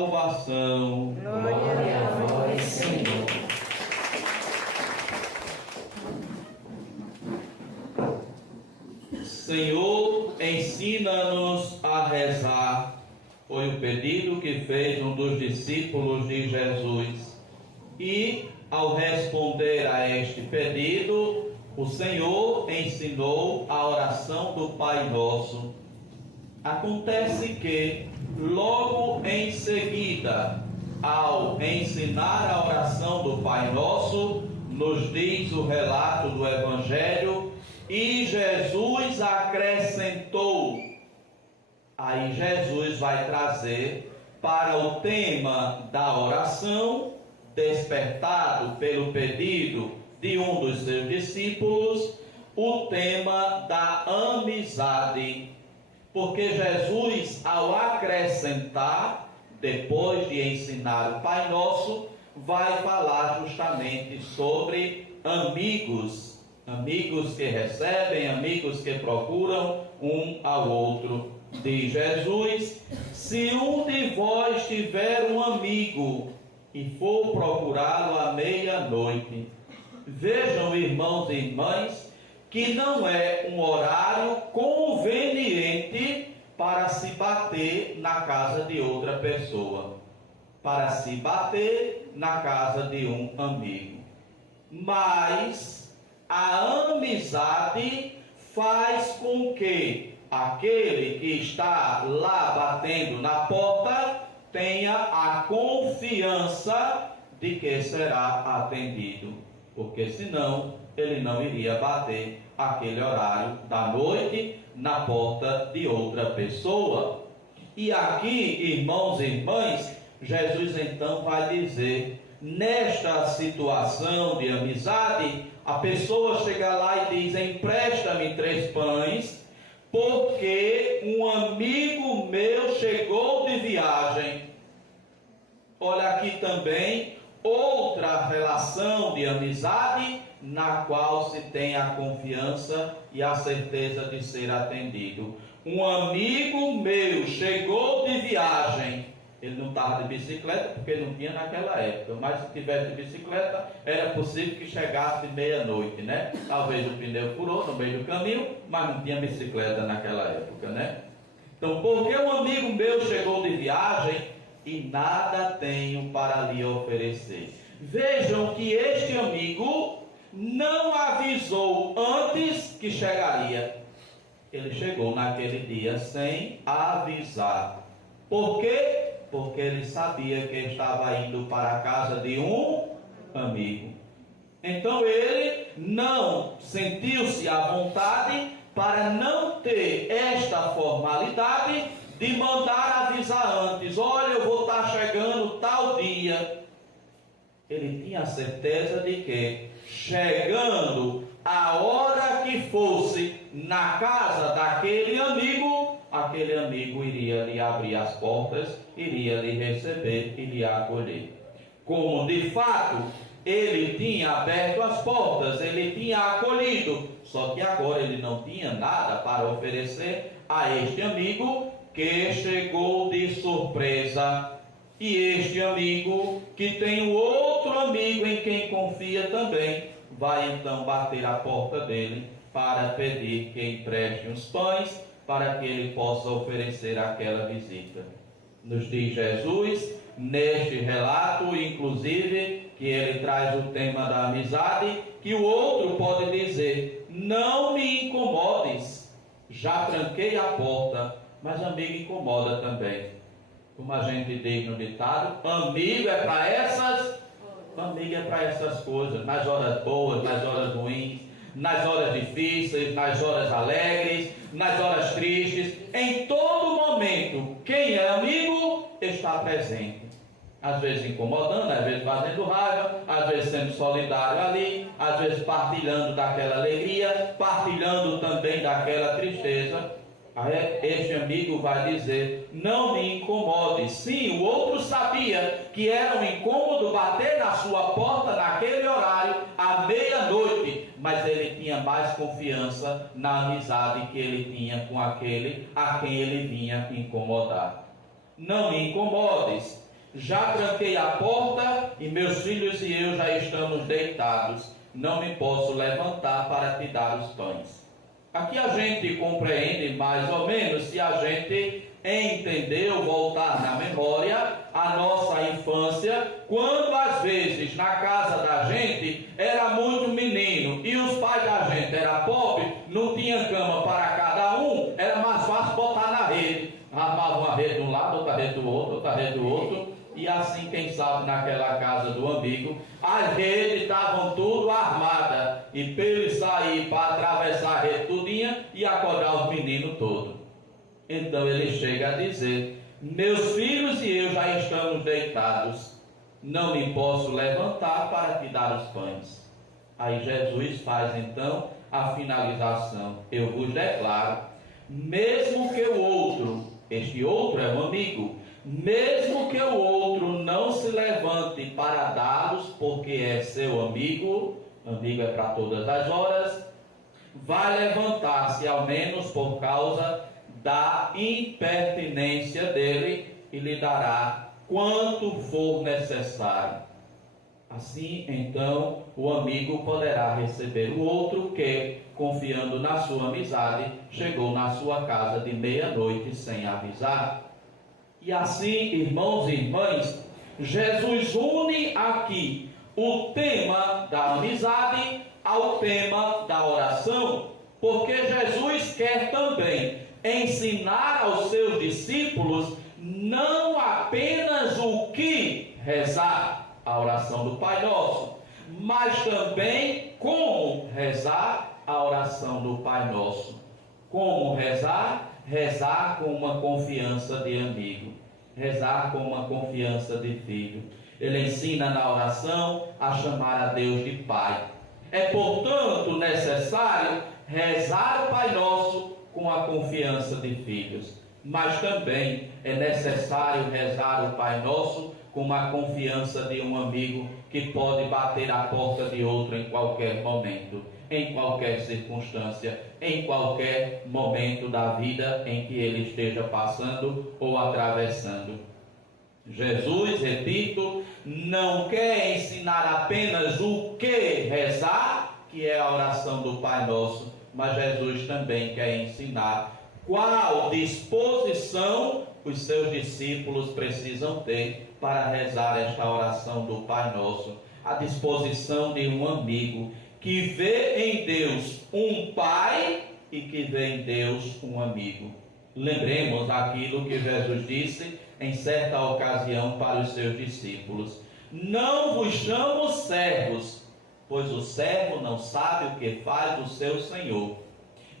salvação. Glória a vós, Senhor. Senhor, ensina-nos a rezar. Foi o pedido que fez um dos discípulos de Jesus. E, ao responder a este pedido, o Senhor ensinou a oração do Pai Nosso. Acontece que, logo em seguida, ao ensinar a oração do Pai Nosso, nos diz o relato do Evangelho, e Jesus acrescentou. Aí Jesus vai trazer para o tema da oração, despertado pelo pedido de um dos seus discípulos, o tema da amizade. Porque Jesus, ao acrescentar, depois de ensinar o Pai Nosso, vai falar justamente sobre amigos. Amigos que recebem, amigos que procuram um ao outro. Diz Jesus: se um de vós tiver um amigo e for procurá-lo à meia-noite, vejam, irmãos e irmãs, que não é um horário conveniente para se bater na casa de outra pessoa, para se bater na casa de um amigo. Mas a amizade faz com que aquele que está lá batendo na porta tenha a confiança de que será atendido, porque senão ele não iria bater aquele horário da noite na porta de outra pessoa. E aqui, irmãos e irmãs, Jesus então vai dizer, nesta situação de amizade, a pessoa chega lá e diz: empresta-me 3 pães, porque um amigo meu chegou de viagem. Olha aqui também outra relação de amizade, na qual se tem a confiança e a certeza de ser atendido. Um amigo meu chegou de viagem. Ele não estava de bicicleta, porque não tinha naquela época. Mas se tivesse de bicicleta, era possível que chegasse de meia-noite, né? Talvez o pneu furou no meio do caminho, mas não tinha bicicleta naquela época, né? Então, porque um amigo meu chegou de viagem e nada tenho para lhe oferecer. Vejam que este amigo não avisou antes que chegaria. Ele chegou naquele dia sem avisar. Por quê? Porque ele sabia que estava indo para a casa de um amigo. Então ele não sentiu-se à vontade para não ter esta formalidade de mandar avisar antes: olha, eu vou estar chegando tal dia. Ele tinha a certeza de que, chegando a hora que fosse na casa daquele amigo, aquele amigo iria lhe abrir as portas, iria lhe receber e lhe acolher. Como de fato ele tinha aberto as portas, ele tinha acolhido, só que agora ele não tinha nada para oferecer a este amigo que chegou de surpresa. E este amigo, que tem um outro amigo em quem confia também, vai então bater a porta dele para pedir que empreste os pães, para que ele possa oferecer aquela visita. Nos diz Jesus, neste relato, inclusive, que ele traz o tema da amizade, que o outro pode dizer: não me incomodes, já tranquei a porta, mas amigo incomoda também. Como a gente diz no ditado, amigo é para essas coisas, nas horas boas, nas horas ruins, nas horas difíceis, nas horas alegres, nas horas tristes, em todo momento. Quem é amigo está presente, às vezes incomodando, às vezes fazendo raiva, às vezes sendo solidário ali, às vezes partilhando daquela alegria, partilhando também daquela tristeza. Este amigo vai dizer: não me incomode. Sim, o outro sabia que era um incômodo bater na sua porta naquele horário, à meia-noite, mas ele tinha mais confiança na amizade que ele tinha com aquele a quem ele vinha incomodar. Não me incomodes. já tranquei a porta e meus filhos e eu já estamos deitados. Não me posso levantar para te dar os pães. Aqui a gente compreende mais ou menos, se a gente entendeu, voltar na memória, a nossa infância, quando às vezes na casa da gente era muito menino e os pais da gente eram pobres, não tinha cama para cada um, era mais fácil botar na rede. Armava uma rede de um lado, outra rede do outro, outra rede do outro, e assim, quem sabe, naquela casa do amigo, as redes estavam tudo armadas, e para ele sair para atravessar a rede tudinha e acordar os meninos todos. Então ele chega a dizer: meus filhos e eu já estamos deitados, não me posso levantar para te dar os pães. Aí Jesus faz então a finalização: eu vos declaro, mesmo que o outro, este outro é um amigo, mesmo que o outro não se levante para dá-los, porque é seu amigo, amigo é para todas as horas, vai levantar-se ao menos por causa da impertinência dele e lhe dará quanto for necessário. Assim, então, o amigo poderá receber o outro que, confiando na sua amizade, chegou na sua casa de meia-noite sem avisar. E assim, irmãos e irmãs, Jesus une aqui o tema da amizade ao tema da oração, porque Jesus quer também ensinar aos seus discípulos não apenas o que rezar, a oração do Pai Nosso, mas também como rezar a oração do Pai Nosso. Como rezar? Rezar com uma confiança de amigo, rezar com uma confiança de filho. Ele ensina na oração a chamar a Deus de Pai. É, portanto, necessário rezar o Pai Nosso com a confiança de filhos, mas também é necessário rezar o Pai Nosso com a confiança de um amigo que pode bater a porta de outro em qualquer momento, em qualquer circunstância, em qualquer momento da vida em que ele esteja passando ou atravessando. Jesus, repito, não quer ensinar apenas o que rezar, que é a oração do Pai Nosso, mas Jesus também quer ensinar qual disposição os seus discípulos precisam ter para rezar esta oração do Pai Nosso. A disposição de um amigo que vê em Deus um pai e que vê em Deus um amigo. Lembremos aquilo que Jesus disse em certa ocasião para os seus discípulos: não vos chamo servos, pois o servo não sabe o que faz o seu senhor.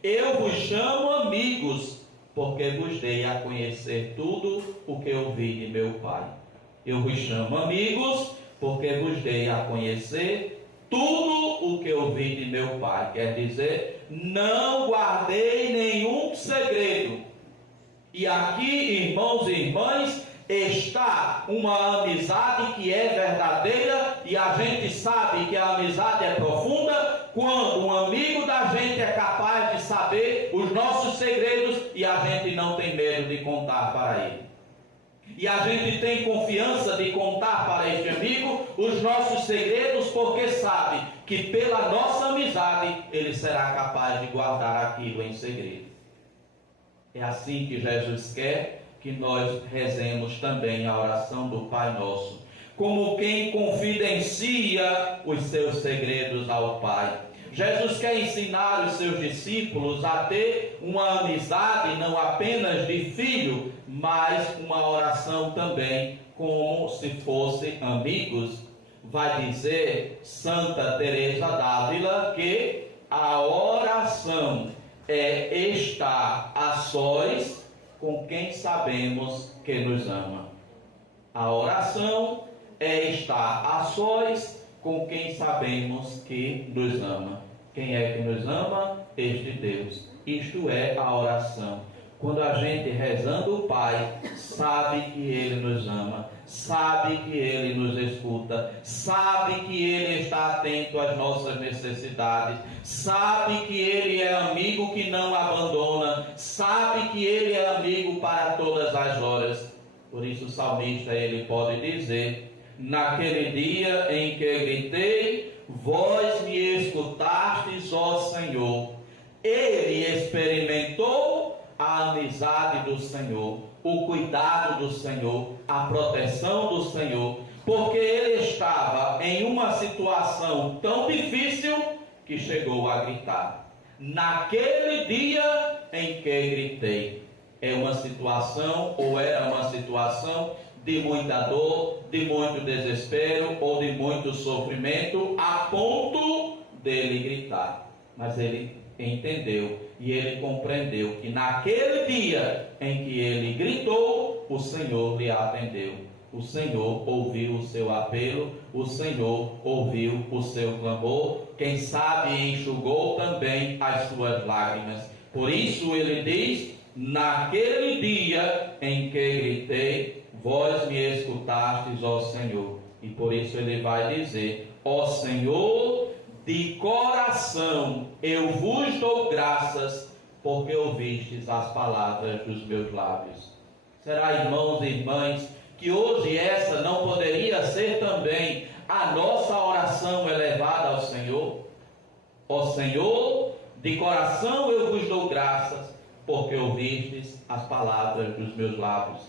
Eu vos chamo amigos, porque vos dei a conhecer tudo o que ouvi de meu Pai. Eu vos chamo amigos, porque vos dei a conhecer tudo o que ouvi de meu Pai. Quer dizer, não guardei nenhum segredo. E aqui, irmãos e irmãs, está uma amizade que é verdadeira, e a gente sabe que a amizade é profunda quando um amigo da gente é capaz de saber os nossos segredos e a gente não tem medo de contar para ele. E a gente tem confiança de contar para este amigo os nossos segredos, porque sabe que pela nossa amizade ele será capaz de guardar aquilo em segredo. É assim que Jesus quer que nós rezemos também a oração do Pai Nosso, como quem confidencia os seus segredos ao Pai. Jesus quer ensinar os seus discípulos a ter uma amizade não apenas de filho, mas uma oração também como se fossem amigos. Vai dizer Santa Teresa d'Ávila que a oração é estar a sós com quem sabemos que nos ama. A oração é estar a sós com quem sabemos que nos ama. Quem é que nos ama? Este Deus. Isto é a oração. Quando a gente rezando o Pai, sabe que Ele nos ama, sabe que Ele nos escuta, sabe que Ele está atento às nossas necessidades, sabe que Ele é amigo que não abandona, sabe que Ele é amigo para todas as horas. Por isso o salmista ele pode dizer: naquele dia em que gritei, vós me escutastes, ó Senhor. Ele experimentou a amizade do Senhor, o cuidado do Senhor, a proteção do Senhor, porque ele estava em uma situação tão difícil que chegou a gritar. Naquele dia em que gritei. É uma situação, ou era uma situação de muita dor, de muito desespero ou de muito sofrimento, a ponto dele gritar. Mas ele entendeu e ele compreendeu que naquele dia em que ele gritou, o Senhor lhe atendeu. O Senhor ouviu o seu apelo, o Senhor ouviu o seu clamor, quem sabe enxugou também as suas lágrimas. Por isso ele diz: naquele dia em que gritei, vós me escutastes, ó Senhor. E por isso ele vai dizer: ó Senhor, de coração eu vos dou graças, porque ouvistes as palavras dos meus lábios. Será, irmãos e irmãs, que hoje essa não poderia ser também a nossa oração elevada ao Senhor? Ó Senhor, de coração eu vos dou graças, porque ouvistes as palavras dos meus lábios.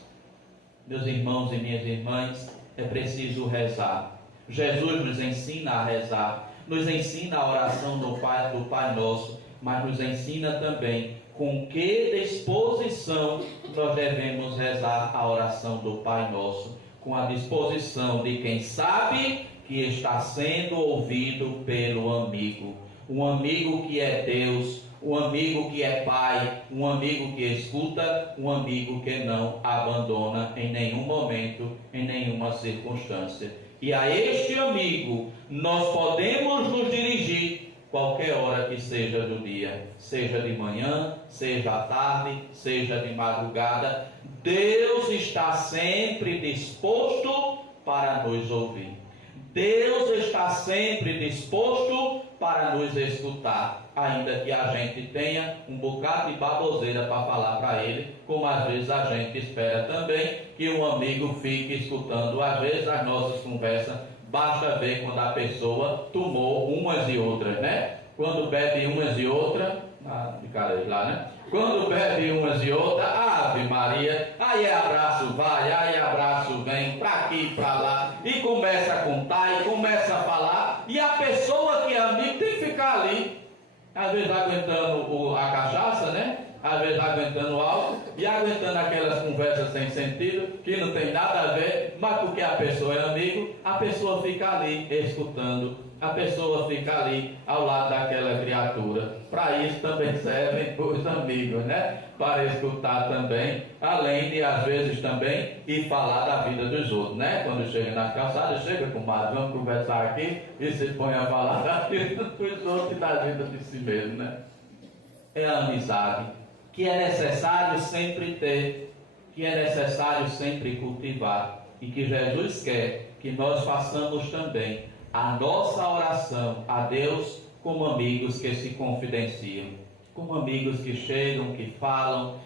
Meus irmãos e minhas irmãs, é preciso rezar. Jesus nos ensina a rezar, nos ensina a oração do Pai Nosso, mas nos ensina também com que disposição nós devemos rezar a oração do Pai Nosso, com a disposição de quem sabe que está sendo ouvido pelo amigo, um amigo que é Deus, um amigo que é Pai, um amigo que escuta, um amigo que não abandona em nenhum momento, em nenhuma circunstância. E a este amigo nós podemos nos dirigir qualquer hora que seja do dia, seja de manhã, seja à tarde, seja de madrugada. Deus está sempre disposto para nos ouvir. Deus está sempre disposto para nos escutar, ainda que a gente tenha um bocado de baboseira para falar para ele, como às vezes a gente espera também que um amigo fique escutando às vezes as nossas conversas. Basta ver quando a pessoa tomou umas e outras, né? Quando bebe umas e outras, de cara lá, né? Quando bebe umas e outras, Ave Maria, aí abraço vai, aí abraço vem, para aqui e para lá, e começa a contar, e começa a falar, e a pessoa que é amigo tem que ficar ali, às vezes aguentando a cachaça, né? Às vezes aguentando o álcool e aguentando aquelas conversas sem sentido, que não tem nada a ver, mas porque a pessoa é amigo, a pessoa fica ali escutando, a pessoa fica ali ao lado daquela criatura. Para isso também servem os amigos, né? Para escutar também, além de às vezes também ir falar da vida dos outros, né? Quando chega nas calçadas, chega com mais, vamos conversar aqui, e se põe a falar da vida dos outros e da vida de si mesmo, né? É a amizade que é necessário sempre ter, que é necessário sempre cultivar, e que Jesus quer que nós façamos também a nossa oração a Deus como amigos que se confidenciam, como amigos que chegam, que falam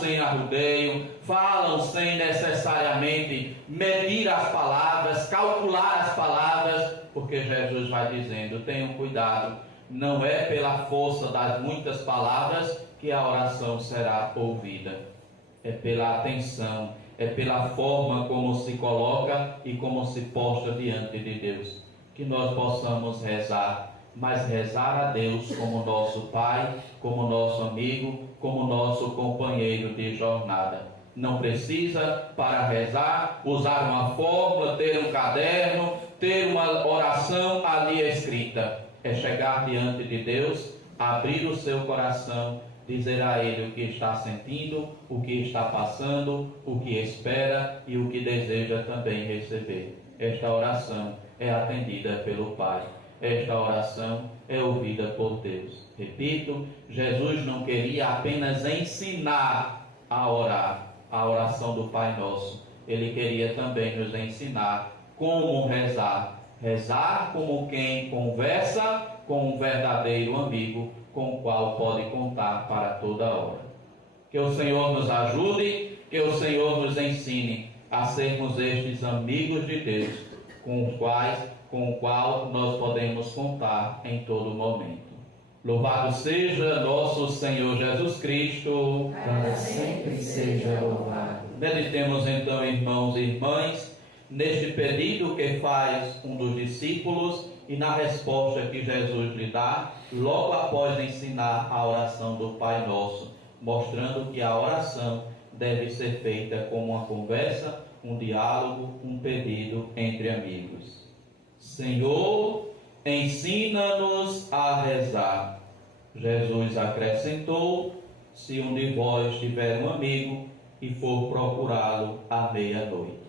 sem arrudeio, falam sem necessariamente medir as palavras, calcular as palavras, porque Jesus vai dizendo: tenham cuidado, não é pela força das muitas palavras que a oração será ouvida, é pela atenção, é pela forma como se coloca e como se posta diante de Deus. Que nós possamos rezar, mas rezar a Deus como nosso Pai, como nosso amigo, como nosso companheiro de jornada. Não precisa, para rezar, usar uma fórmula, ter um caderno, ter uma oração ali escrita. É chegar diante de Deus, abrir o seu coração, dizer a Ele o que está sentindo, o que está passando, o que espera e o que deseja também receber. Esta oração é atendida pelo Pai. Esta oração é ouvida por Deus. Repito, Jesus não queria apenas ensinar a orar, a oração do Pai Nosso. Ele queria também nos ensinar como rezar. Rezar como quem conversa com um verdadeiro amigo, com o qual pode contar para toda hora. Que o Senhor nos ajude, Que o Senhor nos ensine a sermos estes amigos de Deus, com o qual nós podemos contar em todo momento. Louvado seja nosso Senhor Jesus Cristo. Para sempre seja louvado. Meditemos então, irmãos e irmãs, neste pedido que faz um dos discípulos e na resposta que Jesus lhe dá, logo após ensinar a oração do Pai Nosso, mostrando que a oração deve ser feita como uma conversa, um diálogo, um pedido entre amigos. Senhor, ensina-nos a rezar. Jesus acrescentou: se um de vós tiver um amigo e for procurá-lo à meia-noite.